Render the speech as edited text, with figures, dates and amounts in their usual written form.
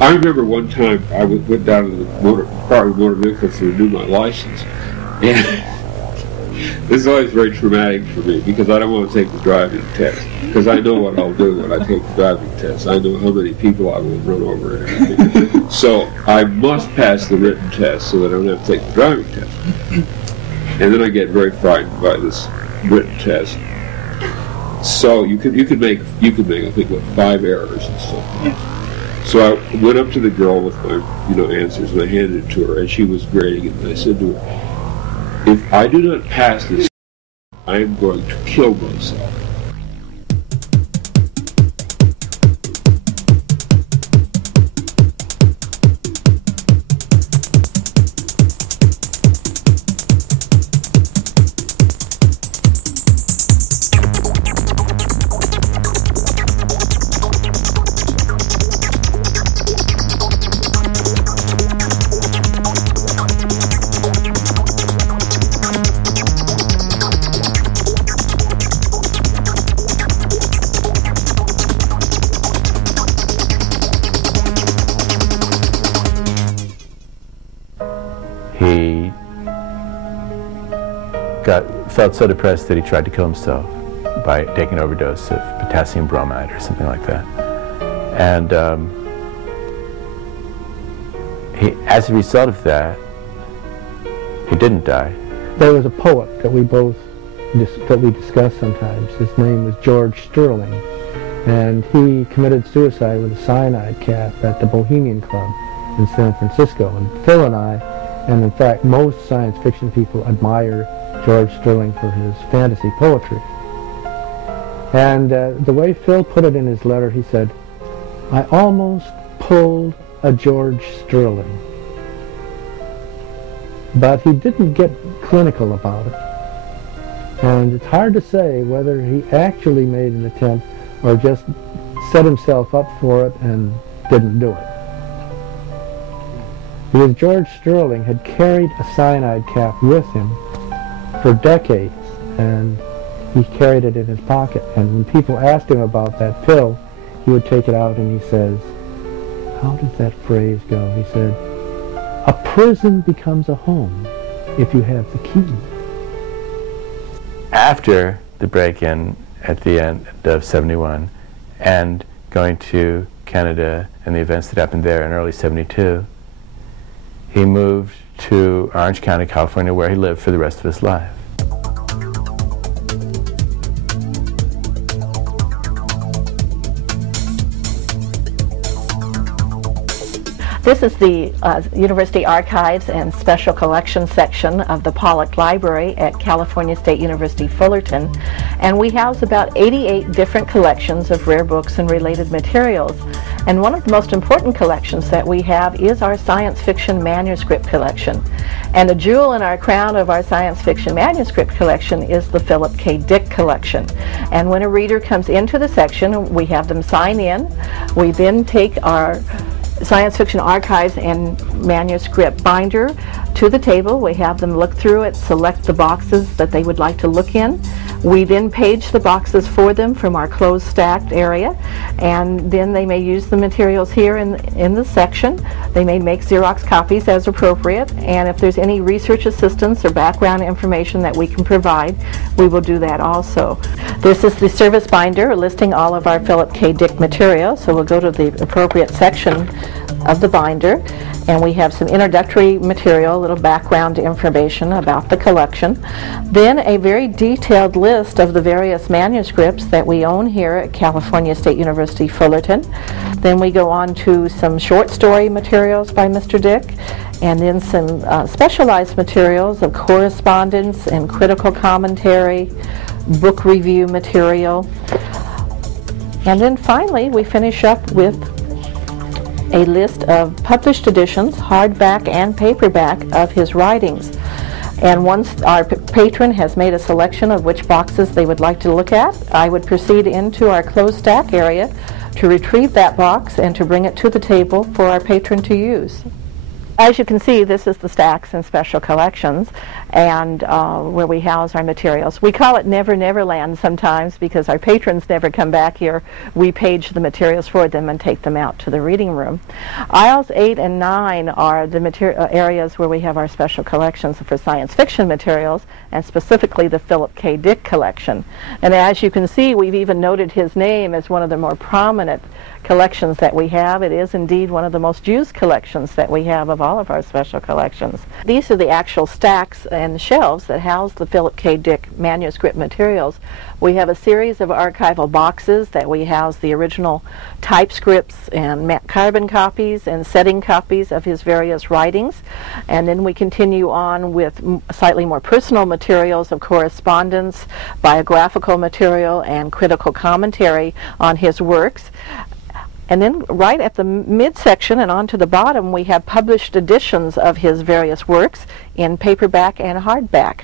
I remember one time I went down to the Department of Motor Vehicles to renew my license, and this is always very traumatic for me because I don't want to take the driving test, because I know what I'll do when I take the driving test. I know how many people I will run over and everything. So I must pass the written test so that I don't have to take the driving test. And then I get very frightened by this written test. So you could make I think 5 errors and stuff. So I went up to the girl with my answers, and I handed it to her, and she was grading it, and I said to her, "If I do not pass this, I am going to kill myself." He felt so depressed that he tried to kill himself by taking an overdose of potassium bromide or something like that. And as a result of that, he didn't die. There was a poet that we discuss sometimes. His name was George Sterling, and he committed suicide with a cyanide cap at the Bohemian Club in San Francisco. And Phil and I, and in fact most science fiction people, admire George Sterling for his fantasy poetry. And the way Phil put it in his letter, he said, "I almost pulled a George Sterling." But he didn't get clinical about it. And it's hard to say whether he actually made an attempt or just set himself up for it and didn't do it. Because George Sterling had carried a cyanide cap with him for decades, and he carried it in his pocket. And when people asked him about that pill, he would take it out and he says, how does that phrase go? He said, "A prison becomes a home if you have the key." After the break-in at the end of '71 and going to Canada and the events that happened there in early '72, he moved to Orange County, California, where he lived for the rest of his life. This is the University Archives and Special Collections section of the Pollock Library at California State University, Fullerton, and we house about 88 different collections of rare books and related materials. And one of the most important collections that we have is our science fiction manuscript collection. And the jewel in our crown of our science fiction manuscript collection is the Philip K. Dick collection. And when a reader comes into the section, we have them sign in. We then take our science fiction archives and manuscript binder to the table. We have them look through it, select the boxes that they would like to look in. We then page the boxes for them from our closed stacked area, and then they may use the materials here in the section. They may make Xerox copies as appropriate, and if there's any research assistance or background information that we can provide, we will do that also. This is the service binder listing all of our Philip K. Dick material, so we'll go to the appropriate section of the binder, and we have some introductory material, a little background information about the collection. Then a very detailed list of the various manuscripts that we own here at California State University, Fullerton. Then we go on to some short story materials by Mr. Dick, and then some specialized materials of correspondence and critical commentary, book review material. And then finally we finish up with a list of published editions, hardback and paperback, of his writings. And once our patron has made a selection of which boxes they would like to look at, I would proceed into our closed stack area to retrieve that box and to bring it to the table for our patron to use. As you can see, this is the stacks and special collections, and where we house our materials. We call it Never Never Land sometimes because our patrons never come back here. We page the materials for them and take them out to the reading room. Aisles 8 and 9 are the areas where we have our special collections for science fiction materials, and specifically the Philip K. Dick collection. And as you can see, we've even noted his name as one of the more prominent collections that we have. It is indeed one of the most used collections that we have of all of our special collections. These are the actual stacks and shelves that house the Philip K. Dick manuscript materials. We have a series of archival boxes that we house the original typescripts and carbon copies and setting copies of his various writings. And then we continue on with slightly more personal materials of correspondence, biographical material, and critical commentary on his works. And then right at the midsection and onto the bottom, we have published editions of his various works in paperback and hardback.